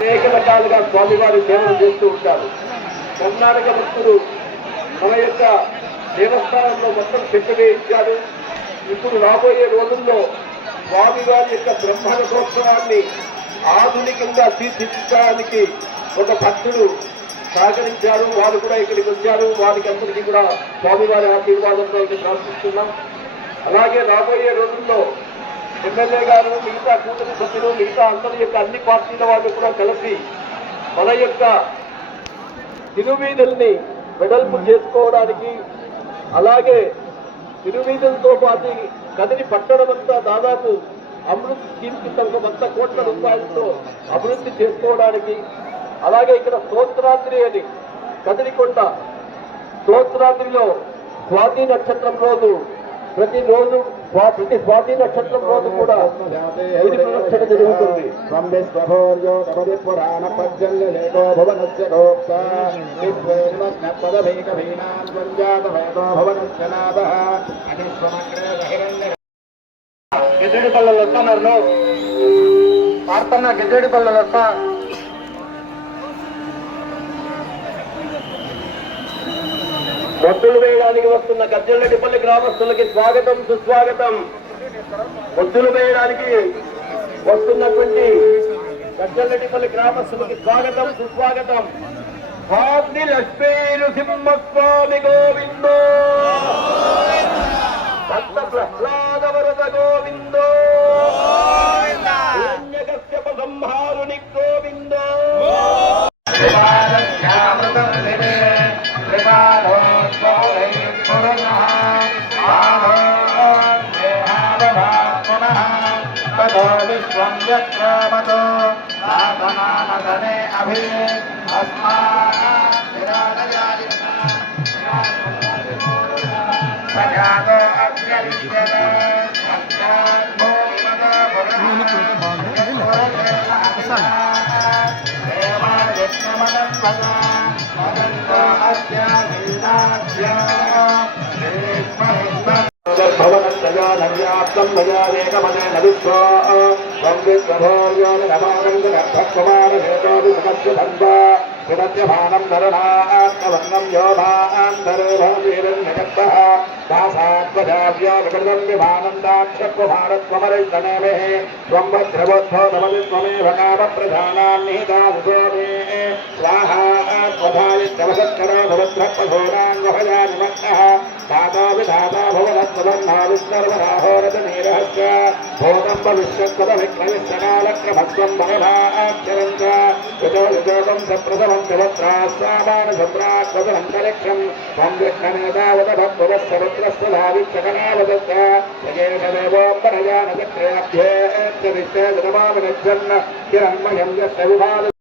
అనేక రకాలుగా స్వామివారి సేవలు చేస్తూ ఉంటారు. కర్ణాటక భక్తులు మన యొక్క దేవస్థానంలో మొత్తం చెట్టు వేయించారు. ఇప్పుడు రాబోయే రోజుల్లో స్వామివారి యొక్క బ్రహ్మరథోత్సవాన్ని ఆధునికంగా తీర్చిదిద్దడానికి ఒక భక్తుడు సహకరించారు. వారు కూడా ఇక్కడికి వచ్చారు. వారికి అందరికీ కూడా స్వామివారి ఆశీర్వాదంతో ఇక్కడ ప్రార్థిస్తున్నాం. అలాగే రాబోయే రోజుల్లో ఎమ్మెల్యే గారు, మిగతా కూటమి సభ్యులు, మిగతా అందరి యొక్క అన్ని పార్టీల వాళ్ళు కూడా కలిసి మన యొక్క తిరువీధుల్ని వెడల్పు చేసుకోవడానికి, అలాగే తిరువీధులతో పాటు కదిరి పట్టణమంతా దాదాపు అమృత్ స్కీమ్ కింద ఒక 100 కోట్ల రూపాయలతో అభివృద్ధి చేసుకోవడానికి, అలాగే ఇక్కడ స్తోత్రాద్రి అని కదిరికొండ స్తోత్రాద్రిలో స్వాతి నక్షత్రం రోజు ప్రతి స్వాతి నక్షత్రం రోజు కూడా గిరి ప్రదక్షిణ జరుగుతుంది. గిద్దెడి పల్లెలు వస్తున్నారు, పాడుతున్న గిద్దెడి పల్లెలు వస్తా మొద్దులు వేయడానికి వస్తున్న గజ్జలరెడ్డిపల్లి గ్రామస్తులకి స్వాగతం, సుస్వాగతం. మొద్దులు వేయడానికి వస్తున్నటువంటి గజ్జలరెడ్డిపల్లి గ్రామస్తులకి స్వాగతం, సుస్వాగతం. స్వామి లక్ష్మీ నృసింహస్వామి గోవిందో, భక్త ప్రహ్లాద వరద గోవిందో, హిరణ్యకశ్యప సంహారుని గోవిందో. విశ్వంజక్రమతో నామగనే అభి అస్మాగో అభ్యరిష్యతే భవనవ్యాప్తం భజావేకమనేన విశ్వా విరత్యమానం నరణాత్మవర్ణం యోధాంతరే భవీరన్యగర్భః దాసాత్మజావ్యో వికృతం విమానందాక్షత్వభారత్వమరిష్టనేమే త్వం భద్రవోద్ధోధమది త్వమేవ కామప్రధానాన్నిహితాసుసోమే స్వాహాత్మధాయిత్యవసత్కరో భవద్భక్తభోరాన్వభయానిమగ్నః దాతా విధాతా భవదత్వదన్నా విష్ణర్వరాహోరతనీరహస్య భూతం భవిష్యత్పదవిక్రయశ్చకాలక్రమత్వం భగవాక్షరం చ యతో యజోగం సప్రసవం చవత్రాస్వామానసమ్రాక్వదనంతరిక్షం త్వం విష్ణనేతావత భక్తువస్సముద్రస్వధావిక్షకనావదత్త యజేషదేవోపరయానచక్రేభ్యేత్యదిష్టే జనమావినచ్చన్న కిరణ్మయం యస్య విభావ